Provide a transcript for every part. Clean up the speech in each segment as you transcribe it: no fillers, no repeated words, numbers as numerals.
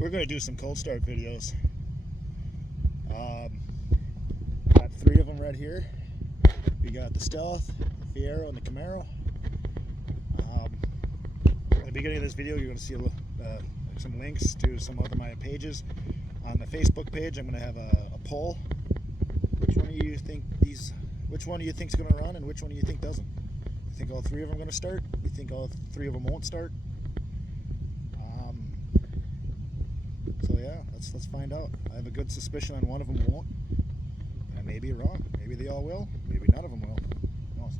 We're going to do some cold start videos. Got 3 of them right here. We got the Stealth, the Fiero, and the Camaro. At the beginning of this video, you're going to see some links to some other my pages. On the Facebook page, I'm going to have a poll. Which one do you think is going to run, and which one do you think doesn't? You think all 3 of them are going to start? You think all 3 of them won't start? So yeah, let's find out. I have a good suspicion on one of them won't. I may be wrong. Maybe they all will. Maybe none of them will. Who knows?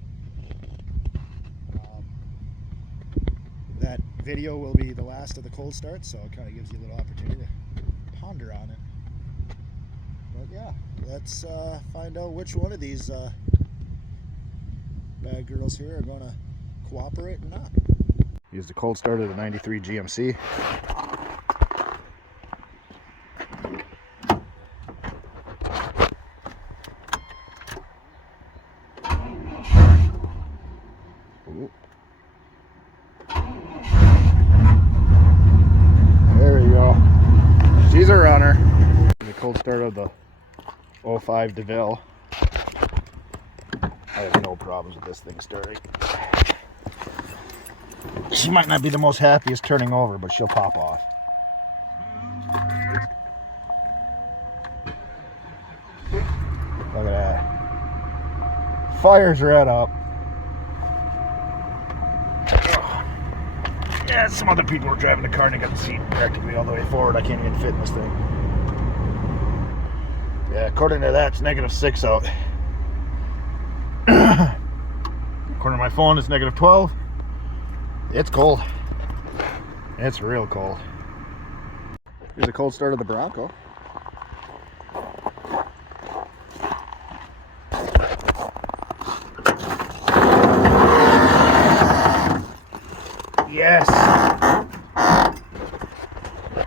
That video will be the last of the cold start, so it kind of gives you a little opportunity to ponder on it. But yeah, let's find out which one of these bad girls here are going to cooperate or not. Use the cold start of the 93 GMC. There we go. She's a runner. The cold start of the 05 DeVille. I have no problems with this thing starting. She might not be the most happiest turning over, but she'll pop off. Look at that. Fires right up. Yeah, some other people were driving the car and they got the seat practically all the way forward. I can't even fit in this thing. Yeah, according to that, it's -6 out. According to my phone, it's -12. It's cold. It's real cold. Here's a cold start of the Bronco. Yes.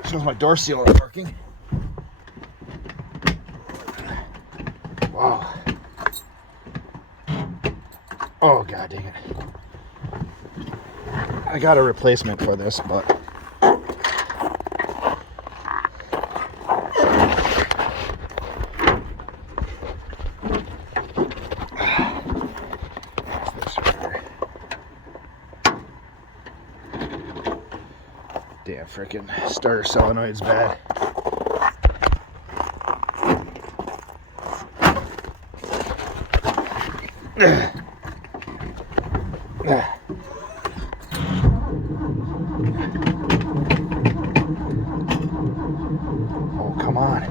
Shows my door seal not working. Wow. Oh god dang it. I got a replacement for this, but damn frickin' starter solenoid's bad. Oh, come on.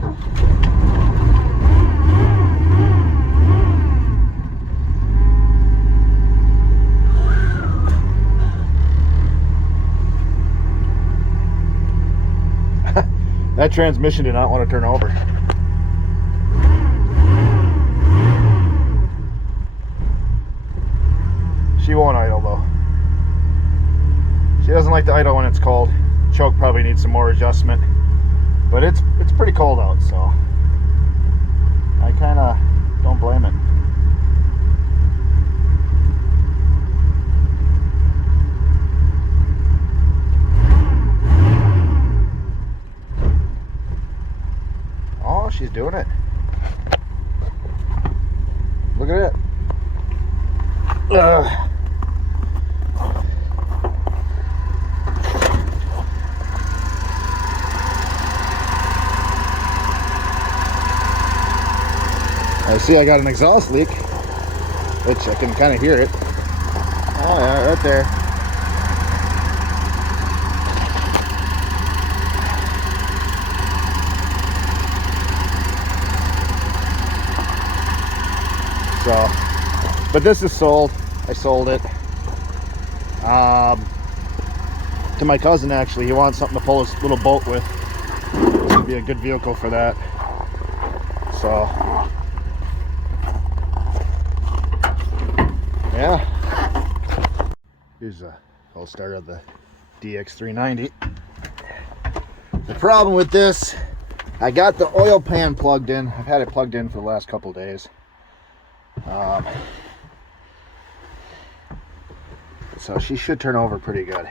That transmission did not want to turn over. She won't idle though. She doesn't like to idle when it's cold. Choke probably needs some more adjustment. But it's pretty cold out, so I kind of don't blame it. Oh, she's doing it. Look at it. I see I got an exhaust leak, which I can kind of hear it. Oh yeah, right there. So, but this is sold. I sold it to my cousin actually. He wants something to pull his little boat with. This would be a good vehicle for that. So, yeah. Here's a full start of the DX390. The problem with this, I got the oil pan plugged in. I've had it plugged in for the last couple days. So she should turn over pretty good.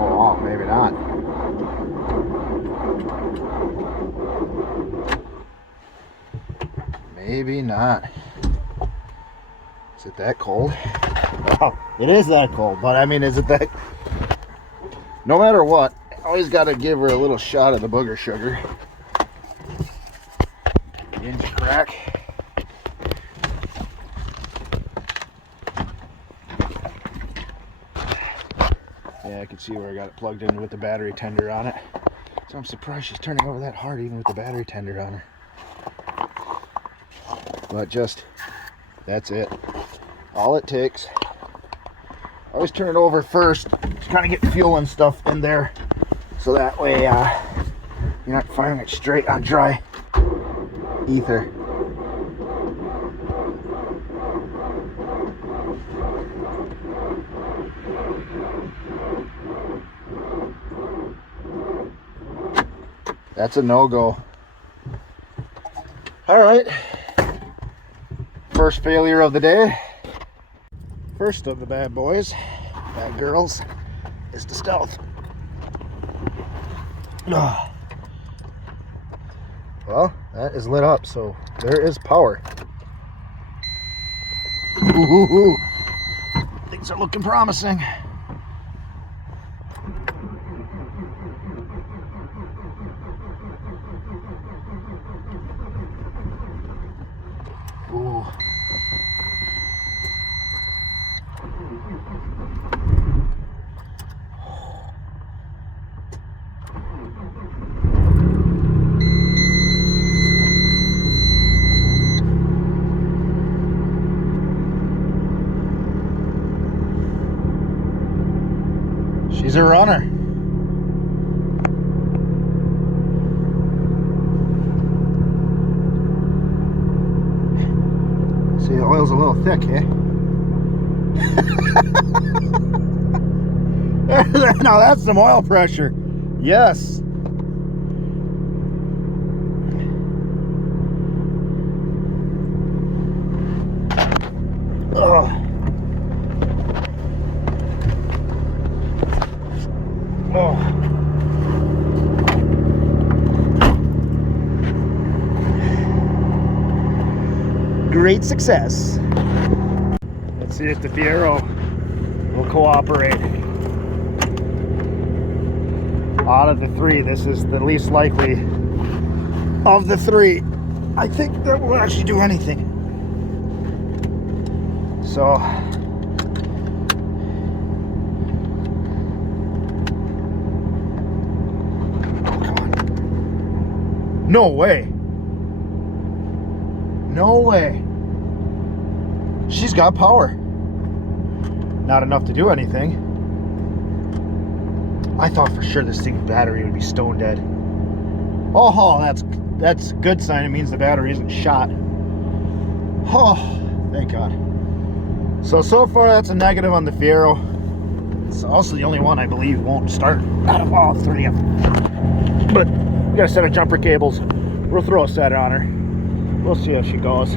Oh, Maybe not. Maybe not. Is it that cold? Well, it is that cold, but I mean, is it that... No matter what, always got to give her a little shot of the booger sugar. Inch crack. Yeah, I can see where I got it plugged in with the battery tender on it. So I'm surprised she's turning over that hard even with the battery tender on her. But just, that's it. All it takes. Always turn it over first to kind of get fuel and stuff in there. So that way you're not firing it straight on dry ether. That's a no-go. All right. First failure of the day. First of the bad boys, bad girls, is the stealth. Well, that is lit up, so there is power. Ooh, things are looking promising. Ooh. She's a runner. See, the oil's a little thick, eh? Now that's some oil pressure. Yes. Ugh. Oh. Great success. Let's see if the Fiero will cooperate. Out of the three, this is the least likely of the three. I think that will actually do anything. So no way. No way. She's got power. Not enough to do anything. I thought for sure this thing's battery would be stone dead. Oh, that's a good sign. It means the battery isn't shot. Oh, thank God. So far that's a negative on the Fiero. It's also the only one I believe won't start out of all three of them. But we got a set of jumper cables. We'll throw a set on her. We'll see how she goes.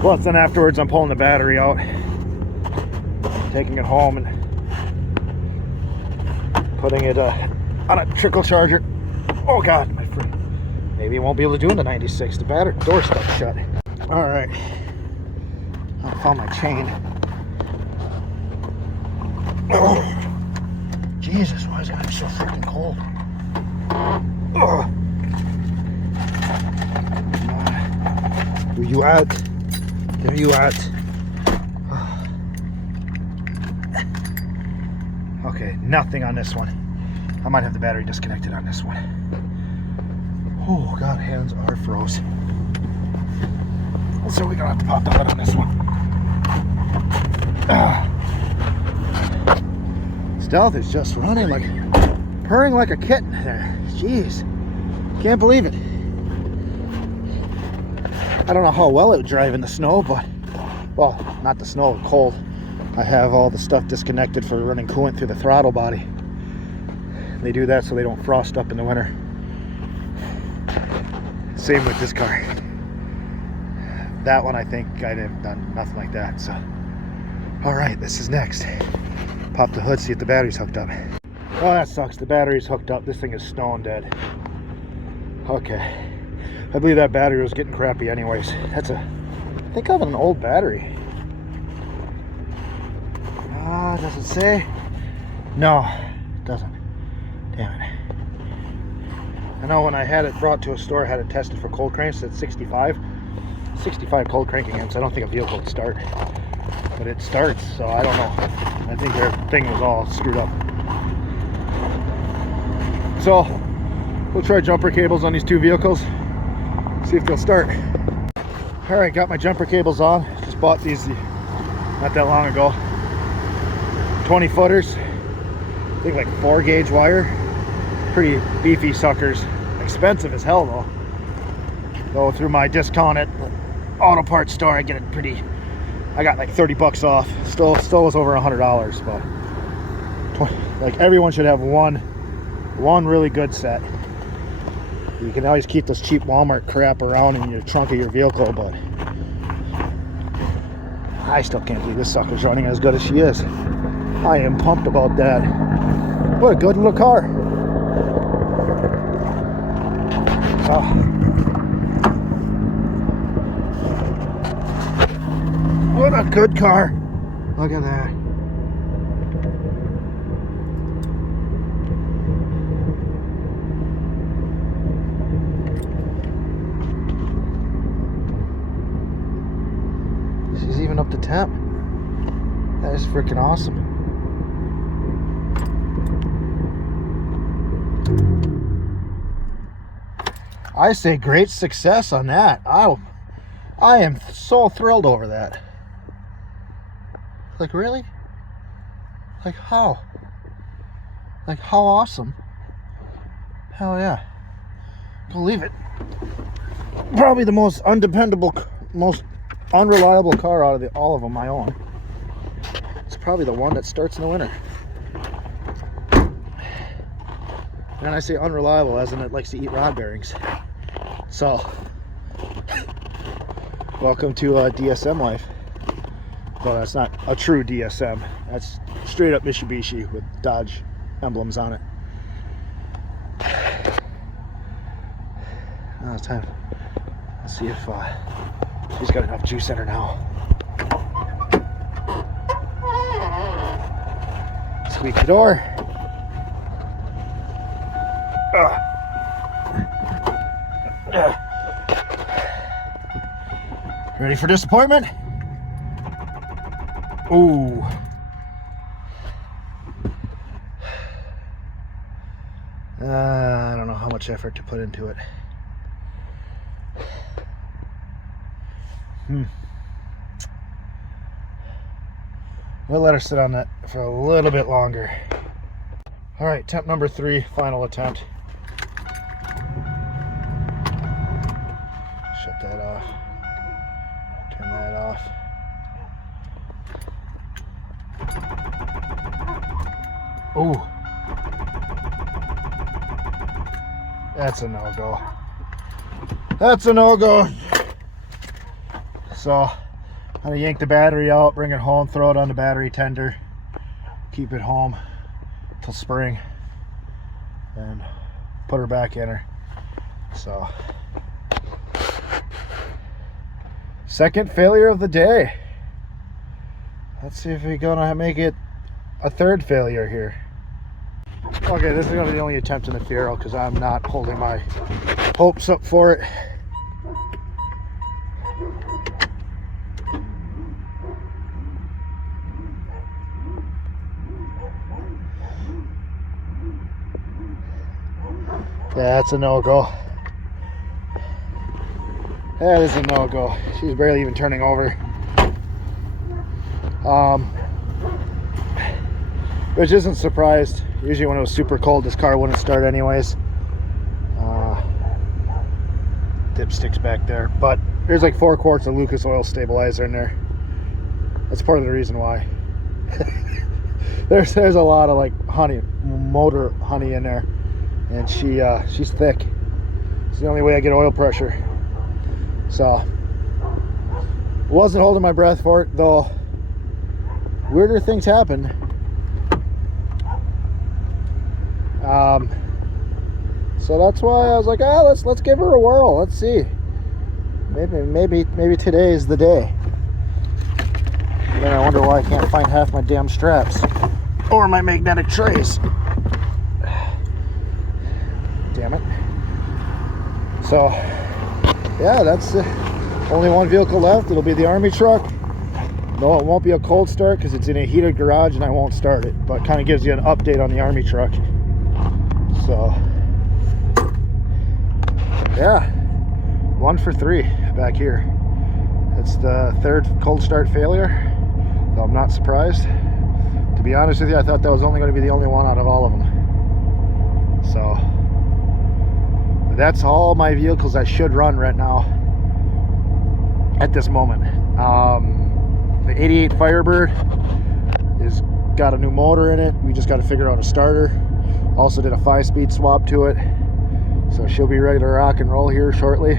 Plus then afterwards I'm pulling the battery out, taking it home and putting it on a trickle charger. Oh God, my friend. Maybe it won't be able to do in the 96. The battery door's stuck shut. All right. I found my chain. Oh, Jesus, why is it gonna be so freaking cold? Oh. Where you at? There you at. Okay, nothing on this one. I might have the battery disconnected on this one. Oh God, hands are froze. So we're gonna have to pop the hood on this one. Stealth is just running like, purring like a kitten there. Jeez, can't believe it. I don't know how well it would drive in the snow, but, well, not the snow, cold. I have all the stuff disconnected for running coolant through the throttle body. They do that so they don't frost up in the winter. Same with this car. That one, I think I'd have done nothing like that, so All right, this is next. Pop the hood, see if the battery's hooked up. Oh, that sucks. The battery's hooked up. This thing is stone dead. Okay. I believe that battery was getting crappy anyways. That's I think of an old battery. Does it say? No, it doesn't. Damn it. I know when I had it brought to a store, I had it tested for cold cranks at 65. 65 cold cranking amps. I don't think a vehicle would start. But it starts, so I don't know. I think their thing was all screwed up. So, we'll try jumper cables on these two vehicles. See if they'll start. Alright, got my jumper cables on. Just bought these not that long ago. 20 footers. I think like 4 gauge wire. Pretty beefy suckers. Expensive as hell though. Go through my discounted auto parts store, I get it pretty. I got like 30 bucks off. Still was over $100, but like everyone should have one really good set. You can always keep this cheap Walmart crap around in your trunk of your vehicle, but I still can't believe this sucker's running as good as she is. I am pumped about that. What a good little car. What a good car. Look at that. She's even up to temp. That is freaking awesome. I say great success on that. I am so thrilled over that. Like, really? Like, how? Like, how awesome? Hell yeah. Believe it. Probably the most undependable, most unreliable car out of all of them I own. It's probably the one that starts in the winter. And I say unreliable as in it likes to eat rod bearings. So, welcome to DSM life. Well, that's not a true DSM. That's straight up Mitsubishi with Dodge emblems on it. Now it's time. Let's see if she's got enough juice in her now. Squeaky door. Ready for disappointment? Ooh. I don't know how much effort to put into it. We'll let her sit on that for a little bit longer. All right, attempt number 3, final attempt. Shut that off. Turn that off. Ooh. That's a no-go. That's a no-go. So, I'm gonna yank the battery out, bring it home, throw it on the battery tender, keep it home till spring, and put her back in her. So, second failure of the day. Let's see if we're gonna make it a third failure here. Okay, this is gonna be the only attempt in the Fiero because I'm not holding my hopes up for it. Yeah, that's a no-go. That is a no-go. She's barely even turning over. Which isn't surprised. Usually when it was super cold, this car wouldn't start anyways. Dipstick's back there. But there's like 4 quarts of Lucas oil stabilizer in there. That's part of the reason why. there's a lot of like honey, motor honey in there. And she's thick. It's the only way I get oil pressure. So, wasn't holding my breath for it, though weirder things happen. So that's why I was like, let's give her a whirl. Let's see. Maybe today is the day. And then I wonder why I can't find half my damn straps or my magnetic trace. Damn it. So, yeah, that's only one vehicle left. It'll be the Army truck. No, it won't be a cold start because it's in a heated garage and I won't start it. But it kind of gives you an update on the Army truck. So, yeah, 1 for 3 back here. It's the 3rd cold start failure. So I'm not surprised. To be honest with you, I thought that was only going to be the only one out of all of them. So, that's all my vehicles I should run right now at this moment. The 88 Firebird is got a new motor in it. We just got to figure out a starter. Also did a 5-speed swap to it, so she'll be ready to rock and roll here shortly.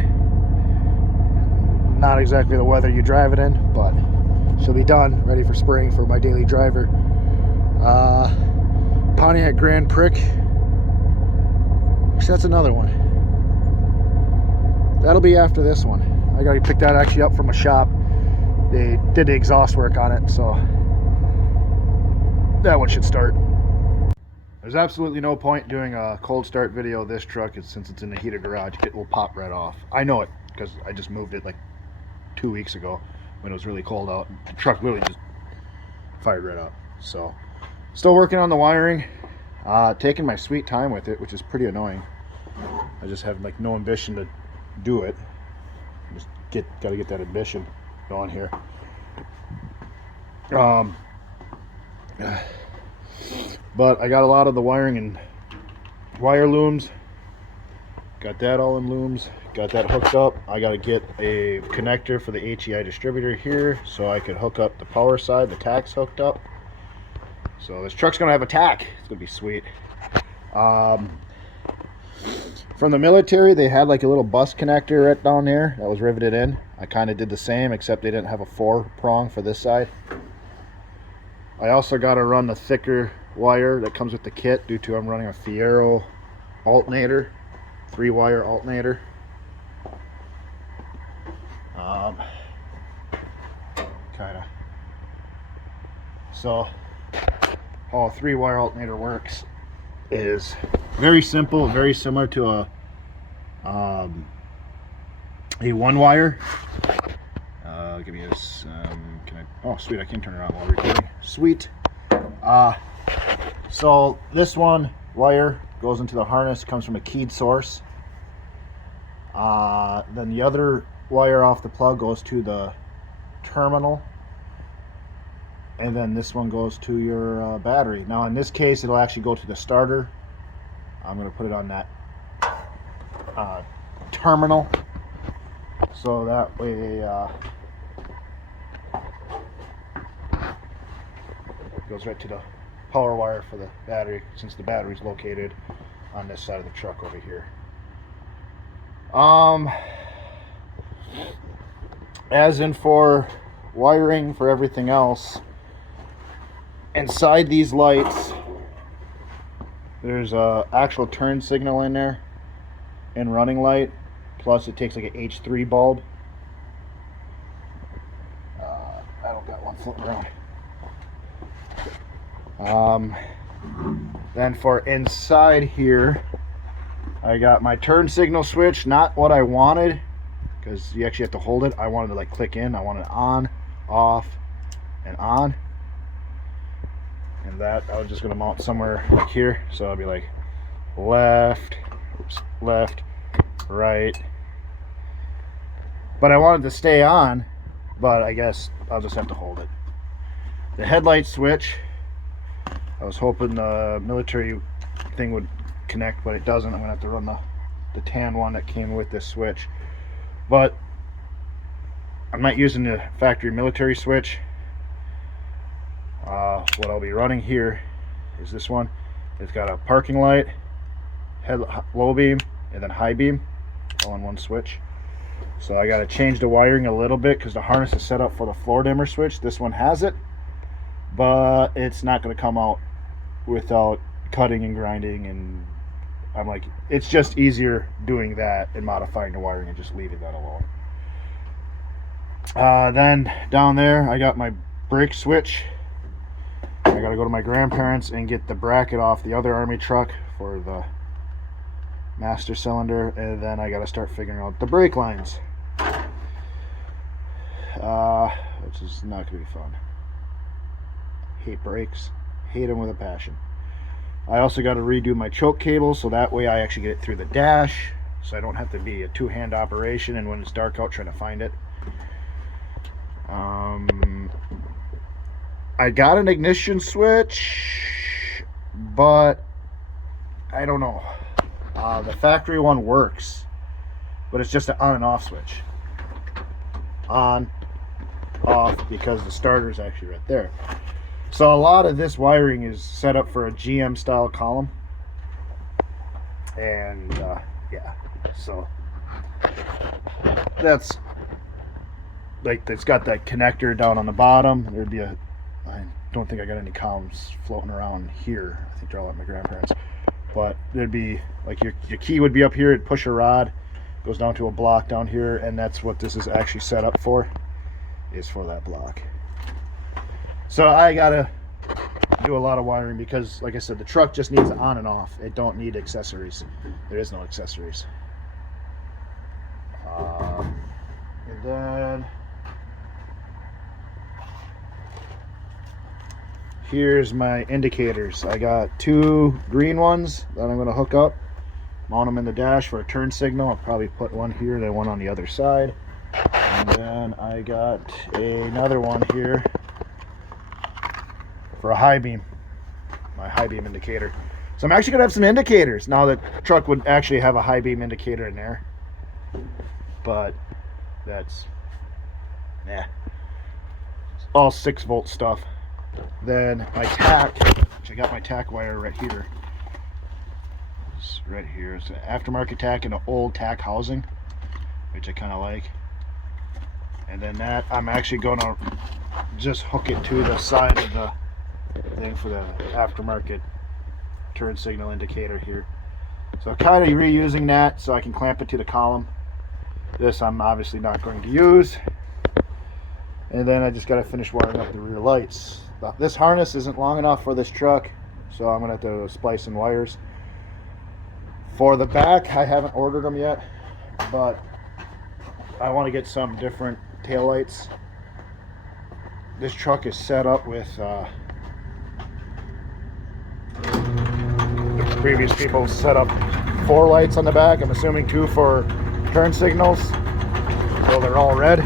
Not exactly the weather you drive it in, but she'll be done, ready for spring for my daily driver. Pontiac Grand Prix, which that's another one. That'll be after this one. I gotta pick that actually up from a shop. They did the exhaust work on it, so that one should start. There's absolutely no point doing a cold start video of this truck since it's in the heated garage. It will pop right off. I know it because I just moved it like 2 weeks ago when it was really cold out. The truck literally just fired right up. So still working on the wiring, taking my sweet time with it, which is pretty annoying. I just have like no ambition to do it. Just gotta get that ambition going here. But I got a lot of the wiring and wire looms. Got that all in looms. Got that hooked up. I got to get a connector for the HEI distributor here so I could hook up the power side. The tach's hooked up. So this truck's gonna have a tach. It's gonna be sweet. From the military, they had like a little bus connector right down there that was riveted in. I kind of did the same, except they didn't have a 4-prong for this side. I also got to run the thicker wire that comes with the kit due to I'm running a Fiero alternator, 3-wire alternator. So how a 3-wire alternator works is very simple, very similar to a 1-wire. Give me this. Oh, sweet! I can turn it on while recording. Sweet. So this one wire goes into the harness, comes from a keyed source. Then the other wire off the plug goes to the terminal, and then this one goes to your battery. Now in this case, it'll actually go to the starter. I'm going to put it on that terminal, so that way goes right to the power wire for the battery, since the battery's located on this side of the truck over here. As in for wiring for everything else, inside these lights there's a actual turn signal in there and running light, plus it takes like an H3 bulb. I don't got one floating around. Then for inside here, I got my turn signal switch, not what I wanted because you actually have to hold it. I wanted to like click in. I wanted on, off, and on. And that I was just going to mount somewhere like here, so I'll be like left, right. But I wanted to stay on, but I guess I'll just have to hold it. The headlight switch, I was hoping the military thing would connect, but it doesn't. I'm gonna have to run the tan one that came with this switch. But I'm not using the factory military switch. What I'll be running here is this one. It's got a parking light, low beam, and then high beam, all in one switch. So I got to change the wiring a little bit because the harness is set up for the floor dimmer switch. This one has it, but it's not going to come out without cutting and grinding, and I'm like, it's just easier doing that and modifying the wiring and just leaving that alone. Then down there I got my brake switch. I got to go to my grandparents and get the bracket off the other Army truck for the master cylinder, and then I got to start figuring out the brake lines, which is not going to be fun. Hate brakes, hate them with a passion. I also got to redo my choke cable, so that way I actually get it through the dash, so I don't have to be a two-hand operation and when it's dark out trying to find it. I got an ignition switch, but I don't know. The factory one works, but it's just an on and off switch. On, off, because the starter is actually right there. So a lot of this wiring is set up for a GM style column, and yeah, so that's like, it's got that connector down on the bottom. There'd be a, I don't think I got any columns floating around here. I think they're all at my grandparents. But there'd be like your key would be up here. It'd push a rod, goes down to a block down here, and that's what this is actually set up for, is for that block. So I gotta do a lot of wiring because, like I said, the truck just needs on and off. It don't need accessories. There is no accessories. And then here's my indicators. I got 2 green ones that I'm going to hook up, mount them in the dash for a turn signal. I'll probably put one here, then one on the other side. And then I got another one here for a high beam, my high beam indicator. So I'm actually going to have some indicators. Now the truck would actually have a high beam indicator in there, but that's, yeah, all 6-volt stuff. Then my tack, which I got my tack wire right here. It's right here. It's an aftermarket tack and an old tack housing, which I kind of like. And then that, I'm actually going to just hook it to the side of the thing for the aftermarket turn signal indicator here. So kind of reusing that so I can clamp it to the column. This I'm obviously not going to use. And then I just got to finish wiring up the rear lights. This harness isn't long enough for this truck, so I'm going to have to splice in wires. For the back, I haven't ordered them yet, but I want to get some different tail lights. This truck is set up with the previous people set up 4 lights on the back. I'm assuming 2 for turn signals, so they're all red.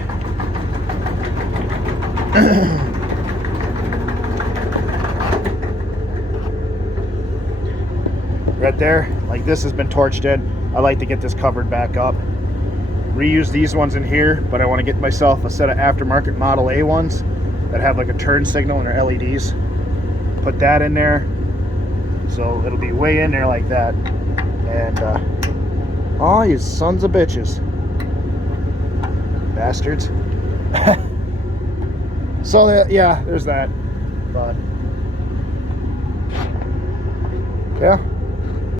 Right there, like this has been torched in. I like to get this covered back up. Reuse these ones in here, but I want to get myself a set of aftermarket Model A ones that have like a turn signal and their LEDs. Put that in there, so it'll be way in there like that. And oh, you sons of bitches, bastards. So yeah, there's that. But yeah.